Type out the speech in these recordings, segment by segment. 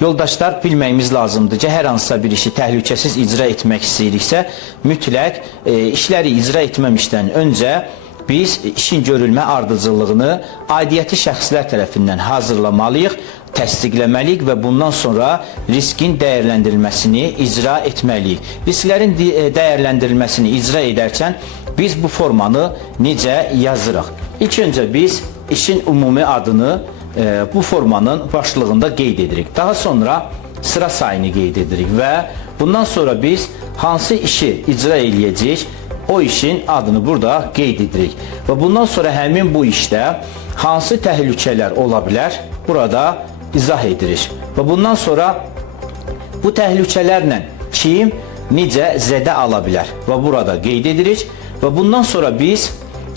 Yoldaşlar, bilməyimiz lazımdır ki, hər hansısa bir işi təhlükəsiz icra etmək istəyiriksə, mütləq işləri icra etməmişdən öncə biz işin görülmə ardıcıllığını aidiyyəti şəxslər tərəfindən hazırlamalıyıq, təsdiqləməliyik və bundan sonra riskin dəyərləndirilməsini icra etməliyik. Risklərin dəyərləndirilməsini icra edərkən biz bu formanı necə yazırıq? İlk öncə biz işin ümumi adını bu formanın başlığında qeyd edirik. Daha sonra sıra sayını qeyd edirik və bundan sonra biz hansı işi icra eləyəcəyik, o işin adını burada qeyd edirik. Və bundan sonra həmin bu işdə hansı təhlükələr ola bilər, burada izah edirik. Və bundan sonra bu təhlükələrlə kim necə zədə ala bilər və burada qeyd edirik. Və bundan sonra biz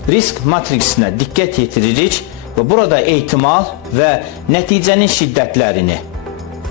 risk matriksinə diqqət yetiririk və burada ehtimal və nəticənin şiddətlərini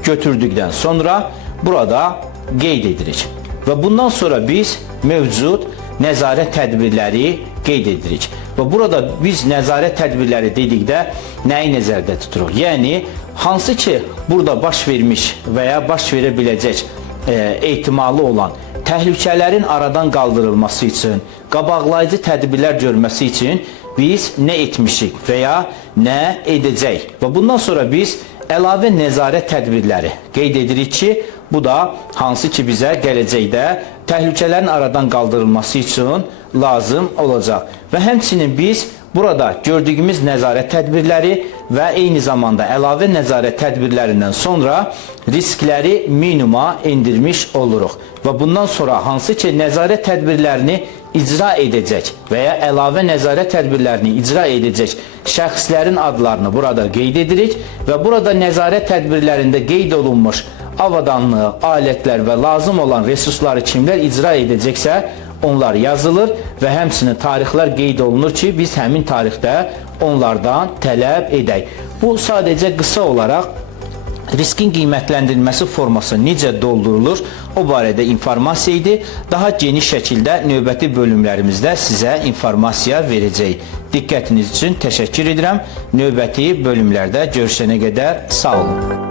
götürdükdən sonra burada qeyd edirik. Və bundan sonra biz mövcud nəzarət tədbirləri qeyd edirik. Və burada biz nəzarət tədbirləri dedikdə nəyi nəzərdə tuturuq? Yəni, hansı ki, burada baş vermiş və ya baş verə biləcək ehtimalı olan təhlükələrin aradan qaldırılması üçün, qabaqlayıcı tədbirlər görməsi üçün biz nə etmişik və ya nə edəcək? Və bundan sonra biz əlavə nəzarət tədbirləri qeyd edirik ki, bu da hansı ki bizə gələcəkdə təhlükələrin aradan qaldırılması üçün lazım olacaq. Və həmçinin biz burada gördüyümüz nəzarət tədbirləri və eyni zamanda əlavə nəzarət tədbirlərindən sonra riskləri minimuma endirmiş oluruq. Və bundan sonra hansı ki nəzarət tədbirlərini icra edəcək və ya əlavə nəzarət tədbirlərini icra edəcək şəxslərin adlarını burada qeyd edirik və burada nəzarət tədbirlərində qeyd olunmuş avadanlığı, alətlər və lazım olan resursları kimlər icra edəcəksə, onlar yazılır və həmçinin tarixlər qeyd olunur ki, biz həmin tarixdə onlardan tələb edək. Bu sadəcə qısa olaraq riskin qiymətləndirilməsi forması necə doldurulur, o barədə informasiya idi. Daha geniş şəkildə növbəti bölümlərimizdə sizə informasiya verəcəyik. Diqqətiniz üçün təşəkkür edirəm. Növbəti bölümlərdə görüşənə qədər sağ olun.